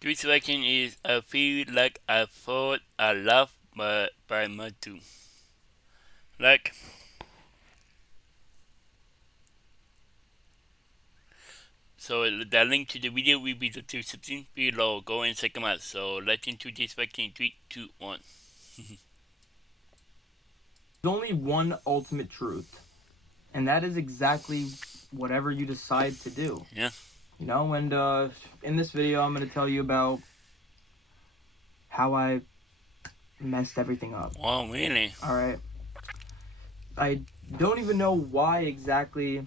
Three selection is I feel like I thought I laughed but by much too. Like so the link to the video will be the description below. Go and check them out. So let's into this selection. 3, 2, 1. There's only one ultimate truth, and that is exactly whatever you decide to do. Yeah. And in this video, I'm going to tell you about how I messed everything up. Oh, really? All right. I don't even know why exactly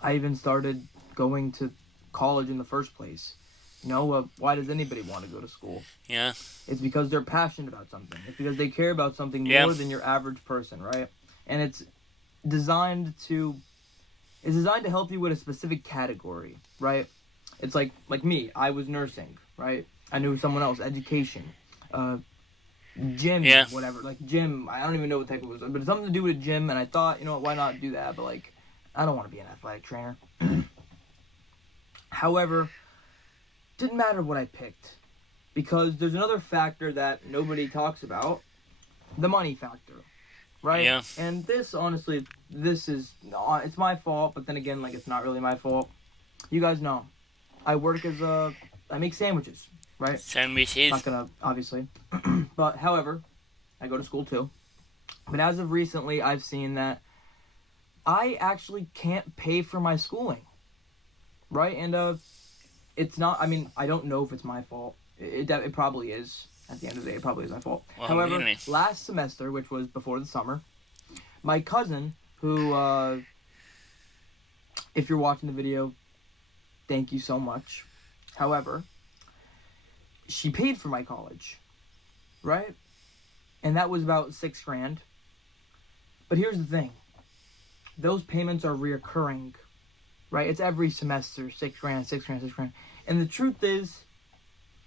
I even started going to college in the first place. Why does anybody want to go to school? Yeah. It's because they're passionate about something. It's because they care about something Yeah. more than your average person, right? And it's designed to help you with a specific category, right? It's like me. I was nursing, right? I knew someone else, education, gym, Yeah. whatever. Like gym, I don't even know what type it was, but it's something to do with gym. And I thought, why not do that? But like, I don't want to be an athletic trainer. However, didn't matter what I picked, because there's another factor that nobody talks about, the money factor, right? Yeah. And this, honestly, it's my fault, but then again, like, it's not really my fault. You guys know, I make sandwiches, right? Sandwiches. Not gonna, obviously. But, however, I go to school too. But as of recently, I've seen that I actually can't pay for my schooling, right? And, it's not, I don't know if it's my fault. It probably is. At the end of the day, it probably is my fault. Well, However, really? last semester, which was before the summer, my cousin, who, if you're watching the video, thank you so much. However, she paid for my college, right? And that was about $6,000. But here's the thing. Those payments are reoccurring, right? It's every semester, $6,000, $6,000, $6,000. And the truth is,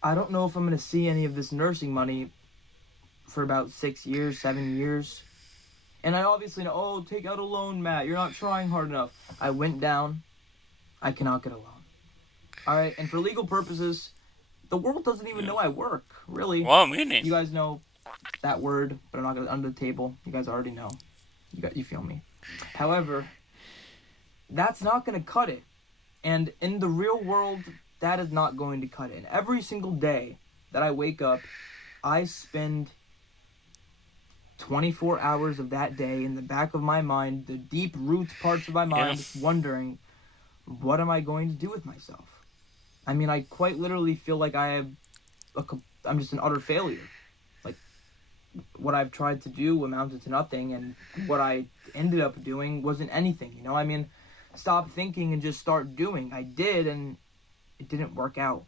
I don't know if I'm going to see any of this nursing money for about 6 years, 7 years. And I obviously know, oh, take out a loan, Matt. You're not trying hard enough. I went down. I cannot get a loan. All right, and for legal purposes, the world doesn't even know I work, really. Well, really? You guys know that word, but I'm not going to under the table. You guys already know. You feel me. However, that's not going to cut it. And in the real world, that is not going to cut it. And every single day that I wake up, I spend 24 hours of that day in the back of my mind, the deep roots parts of my mind, wondering, what am I going to do with myself? I quite literally feel like I'm just an utter failure. Like, what I've tried to do amounted to nothing, and what I ended up doing wasn't anything, Stop thinking and just start doing. I did, and it didn't work out.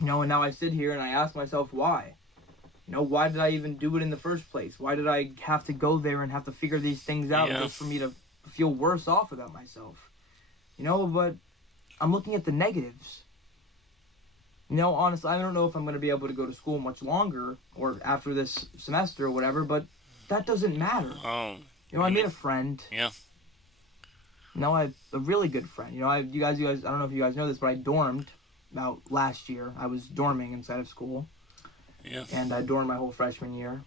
And now I sit here and I ask myself why. Why did I even do it in the first place? Why did I have to go there and have to figure these things out just for me to feel worse off about myself? But I'm looking at the negatives. Honestly, I don't know if I'm going to be able to go to school much longer or after this semester or whatever, but that doesn't matter. Oh. I made a friend. Yeah. I have a really good friend. You guys, I don't know if you guys know this, but I dormed about last year. I was dorming inside of school. Yeah. And I dormed my whole freshman year.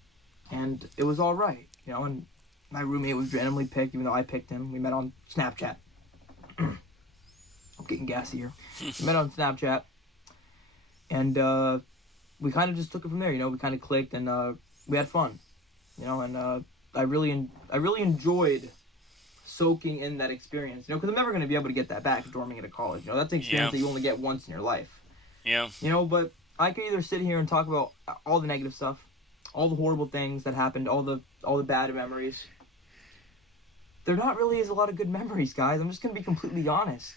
And it was all right. And my roommate was randomly picked, even though I picked him. We met on Snapchat. I'm getting gassy here. We met on Snapchat. And we kind of just took it from there. We kind of clicked, and we had fun. And I really enjoyed soaking in that experience, because I'm never going to be able to get that back dorming at a college. That's an experience that you only get once in your life. Yeah. But I could either sit here and talk about all the negative stuff, all the horrible things that happened, all the bad memories. There not really is a lot of good memories, guys. I'm just going to be completely honest.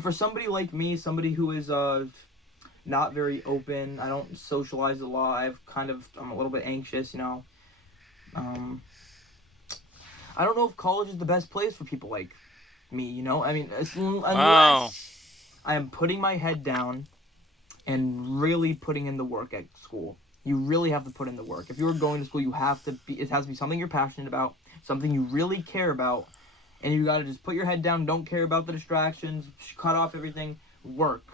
For somebody like me, somebody who is not very open, I don't socialize a lot. I'm a little bit anxious, I don't know if college is the best place for people like me, unless I am putting my head down and really putting in the work at school. You really have to put in the work. If you're going to school, it has to be something you're passionate about, something you really care about, and you got to just put your head down, don't care about the distractions, cut off everything, work.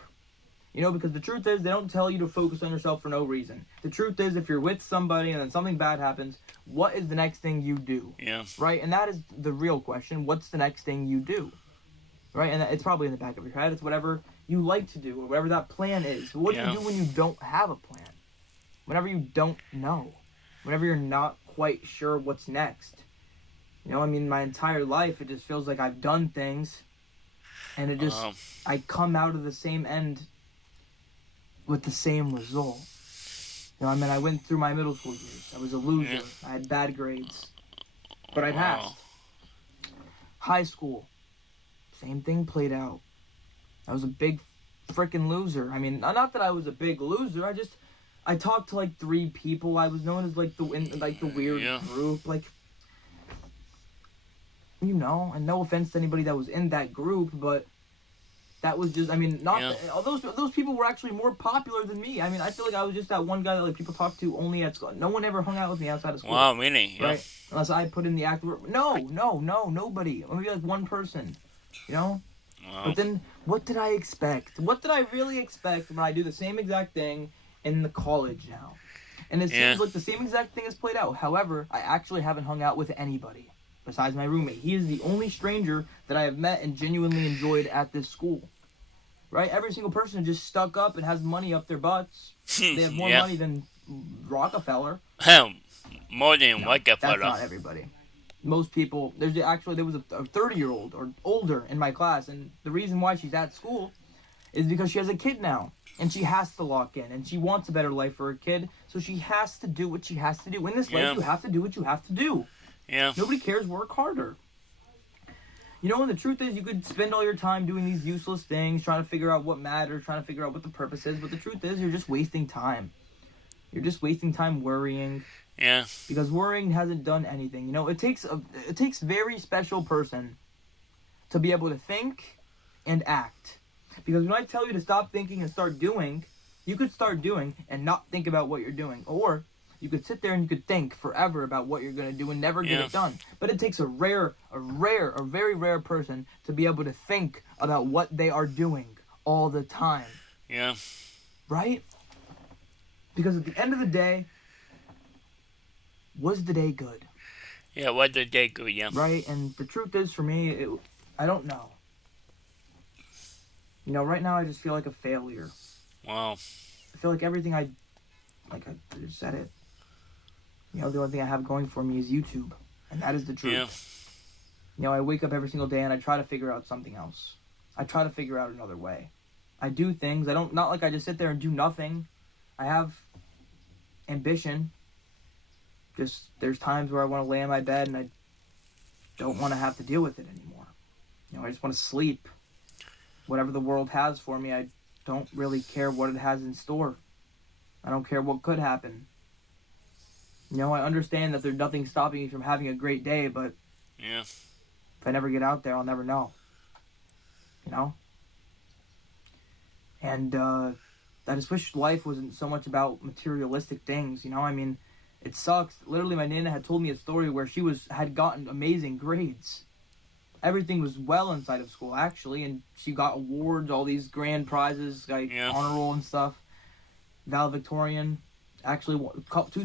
You know, because the truth is, they don't tell you to focus on yourself for no reason. The truth is, if you're with somebody and then something bad happens, what is the next thing you do? Yeah. Right? And that is the real question. What's the next thing you do? Right? And it's probably in the back of your head. It's whatever you like to do, or whatever that plan is. What do you do when you don't have a plan? Whenever you don't know. Whenever you're not quite sure what's next. You know, I mean, my entire life, it just feels like I've done things, and it just, I come out of the same end with the same result. You know, I mean, I went through my middle school years. I was a loser. Yeah. I had bad grades. But I passed. High school. Same thing played out. I was a big freaking loser. I mean, not that I was a big loser. I talked to like 3 people. I was known as like the weird group. Like, you know, and no offense to anybody that was in that group, but that was just, I mean, those people were actually more popular than me. I mean, I feel like I was just that one guy that like people talked to only at school. No one ever hung out with me outside of school. Wow, really? Yeah. Right? Unless I put in the active work. No, nobody. Maybe like one person. You know? Wow. But then, what did I expect? What did I really expect when I do the same exact thing in the college now? And it seems like the same exact thing has played out. However, I actually haven't hung out with anybody besides my roommate. He is the only stranger that I have met and genuinely enjoyed at this school. Right? Every single person just stuck up and has money up their butts. They have more money than Rockefeller. More than Rockefeller. That's not everybody. Most people, there was a 30-year-old or older in my class, and the reason why she's at school is because she has a kid now, and she has to lock in, and she wants a better life for her kid, so she has to do what she has to do. In this life, you have to do what you have to do. Yeah. Nobody cares, work harder. You know, and the truth is, you could spend all your time doing these useless things, trying to figure out what matters, trying to figure out what the purpose is, but the truth is, you're just wasting time. You're just wasting time worrying. Yeah. Because worrying hasn't done anything. You know, it takes a very special person to be able to think and act. Because when I tell you to stop thinking and start doing, you could start doing and not think about what you're doing. Or you could sit there and you could think forever about what you're going to do and never get it done. But it takes a very rare person to be able to think about what they are doing all the time. Yeah. Right? Because at the end of the day, was the day good? Yeah, was the day good, yeah. Right? And the truth is, for me, I don't know. You know, right now I just feel like a failure. Wow. I feel like everything I just said it. You know, the only thing I have going for me is YouTube. And that is the truth. Yeah. You know, I wake up every single day and I try to figure out something else. I try to figure out another way. I do things. Not like I just sit there and do nothing. I have ambition. Just, there's times where I want to lay in my bed and I don't want to have to deal with it anymore. You know, I just want to sleep. Whatever the world has for me, I don't really care what it has in store. I don't care what could happen. You know, I understand that there's nothing stopping me from having a great day, but if I never get out there, I'll never know. You know? And I just wish life wasn't so much about materialistic things, you know? I mean, it sucks. Literally, my Nana had told me a story where she had gotten amazing grades. Everything was well inside of school, actually, and she got awards, all these grand prizes, like honor roll and stuff. Valedictorian, actually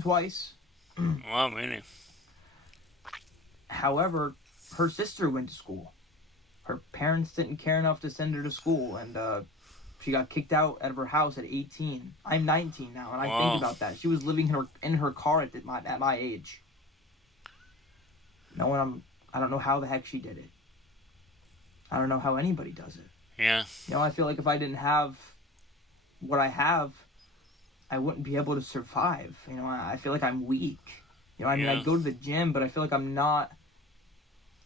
twice. Wow, really? However, her sister went to school. Her parents didn't care enough to send her to school, and she got kicked out of her house at 18. I'm 19 now, and I think about that. She was living in her car at my age. I don't know how the heck she did it. I don't know how anybody does it. Yeah. You know, I feel like if I didn't have what I have, I wouldn't be able to survive. You know, I feel like I'm weak. You know, I mean, I go to the gym, but I feel like I'm not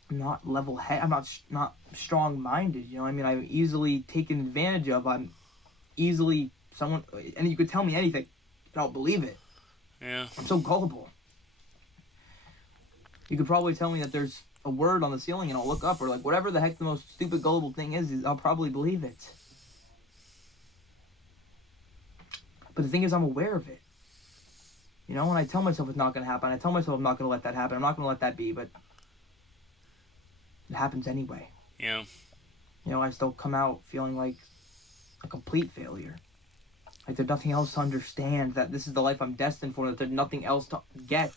level-headed. I'm not strong-minded. You know, I mean, I'm easily taken advantage of. I'm easily someone, and you could tell me anything, and I'll believe it. Yeah. I'm so gullible. You could probably tell me that there's a word on the ceiling, and I'll look up, or like whatever the heck the most stupid, gullible thing is I'll probably believe it. But the thing is, I'm aware of it. You know, when I tell myself it's not going to happen, I tell myself I'm not going to let that happen, I'm not going to let that be, but it happens anyway. Yeah. You know, I still come out feeling like a complete failure. Like, there's nothing else to understand, that this is the life I'm destined for, that there's nothing else to get.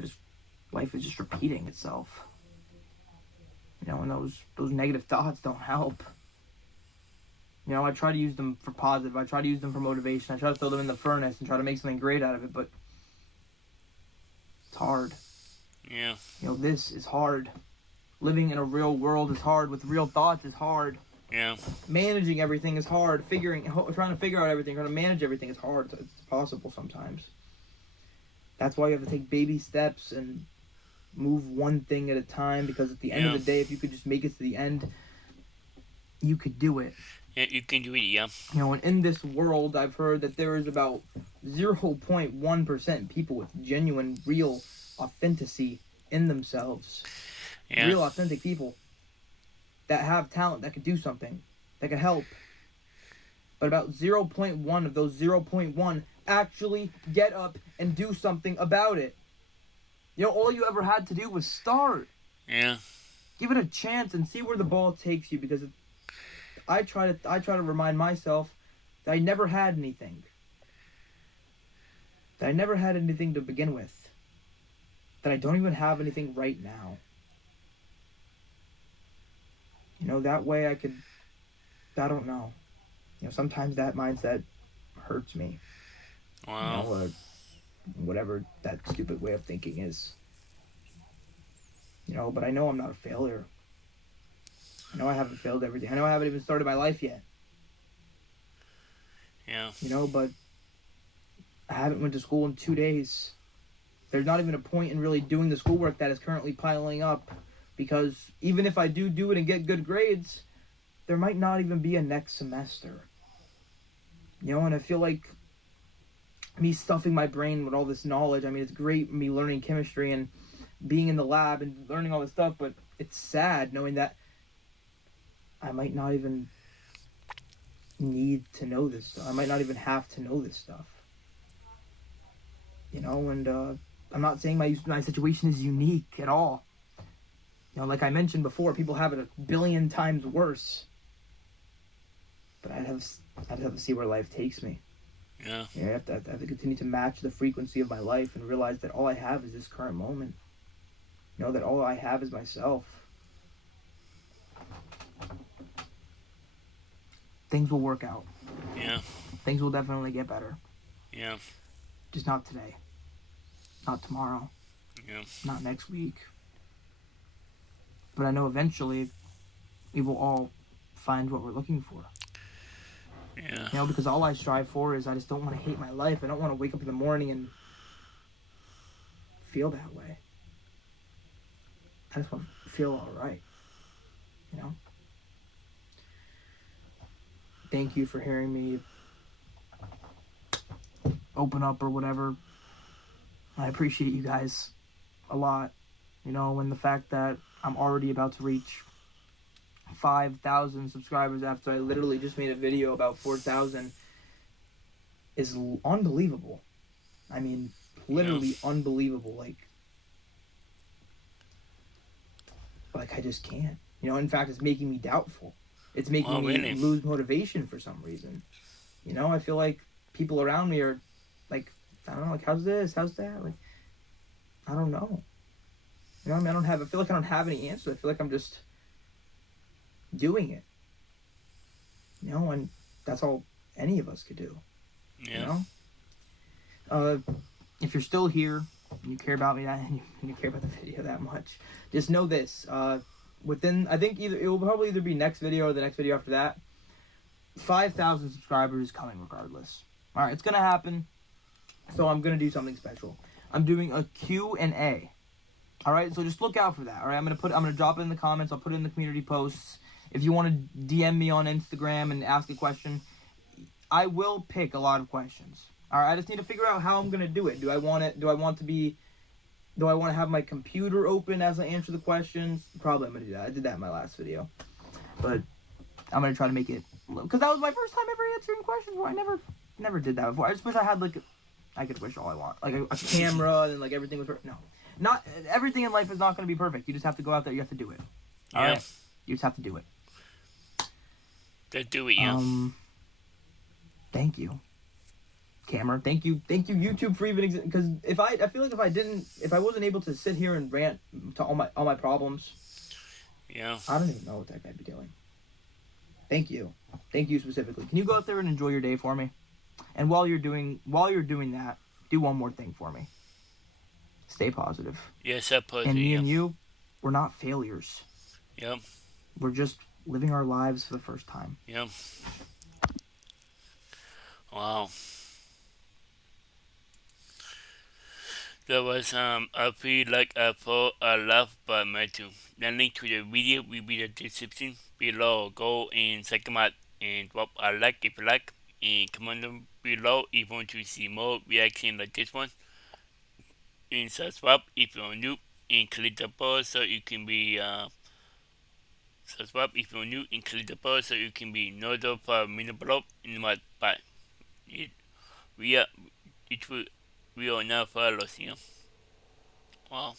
Just life is just repeating itself. And those negative thoughts don't help. I try to use them for positive. I try to use them for motivation. I try to throw them in the furnace and try to make something great out of it, but it's hard. Yeah. This is hard. Living in a real world is hard. With real thoughts is hard. Yeah. Managing everything is hard. Trying to figure out everything, trying to manage everything is hard. It's impossible sometimes. That's why you have to take baby steps and move one thing at a time, because at the end of the day, if you could just make it to the end, you could do it. Yeah, you can do it, yeah. And in this world, I've heard that there is about 0.1% people with genuine, real authenticity in themselves. Yeah. Real authentic people that have talent, that could do something, that could help. But about 0.1 of those 0.1 actually get up and do something about it. All you ever had to do was start. Yeah. Give it a chance and see where the ball takes you, because I try to remind myself that I never had anything. That I never had anything to begin with. That I don't even have anything right now. That way I don't know. Sometimes that mindset hurts me. Wow. Whatever that stupid way of thinking is. But I know I'm not a failure. I know I haven't failed everything. I know I haven't even started my life yet. Yeah. But I haven't went to school in 2 days. There's not even a point in really doing the schoolwork that is currently piling up, because even if I do it and get good grades, there might not even be a next semester. And I feel like me stuffing my brain with all this knowledge, it's great me learning chemistry and being in the lab and learning all this stuff, but it's sad knowing that I might not even need to know this stuff. I might not even have to know this stuff. And I'm not saying my situation is unique at all. Like I mentioned before, people have it 1 billion times worse. But I'd have to see where life takes me. Yeah. I have to continue to match the frequency of my life and realize that all I have is this current moment. That all I have is myself. Things will work out. Yeah. Things will definitely get better. Yeah. Just not today. Not tomorrow. Yeah. Not next week. But I know eventually we will all find what we're looking for. Yeah. Because all I strive for is I just don't want to hate my life. I don't want to wake up in the morning and feel that way. I just want to feel all right. Thank you for hearing me open up or whatever. I appreciate you guys a lot. And the fact that I'm already about to reach 5,000 subscribers after I literally just made a video about 4,000 is unbelievable. Literally unbelievable. Like I just can't. In fact, it's making me doubtful. It's making me lose motivation for some reason. I feel like people around me are like, I don't know, like, how's this? How's that? Like, I don't know. I feel like I don't have any answers. I feel like I'm just doing it. And that's all any of us could do. Yeah. If you're still here and you care about me and you care about the video that much, just know this. I think it will probably either be next video or the next video after that. 5,000 subscribers is coming regardless. All right, it's gonna happen. So I'm gonna do something special. I'm doing a Q&A. All right, so just look out for that. All right, I'm gonna drop it in the comments. I'll put it in the community posts. If you want to DM me on Instagram and ask a question, I will pick a lot of questions. All right, I just need to figure out how I'm gonna do it. Do I want to have my computer open as I answer the questions? Probably I'm gonna do that. I did that in my last video, but I'm gonna try to make it, because that was my first time ever answering questions. Where I never did that before. I just wish I had I could wish all I want, like a camera and like everything was perfect. No, not everything in life is not gonna be perfect. You just have to go out there. You have to do it. All right. You just have to do it. Just do it, Um, thank you, Cameron. Thank you, YouTube, for even because I feel like if I wasn't able to sit here and rant to all my problems, Yeah. I don't even know what the heck I'd be doing. Thank you specifically. Can you go out there and enjoy your day for me? And while you're doing that, do one more thing for me. Stay positive. Yes, I put it, And me yeah. and you, we're not failures. Yep. We're just living our lives for the first time. Yep. Wow. That was I feel like I felt a laugh by Matthew. The link to the video will be in the description below. Go and check them out and drop a like if you like, and comment them below if you want to see more reaction like this one. And subscribe if you're new, and click the bell so you can be subscribe if you're new, and click the bell so you can be notified when I below in my but it we are it will we are now followers, you know. Wow.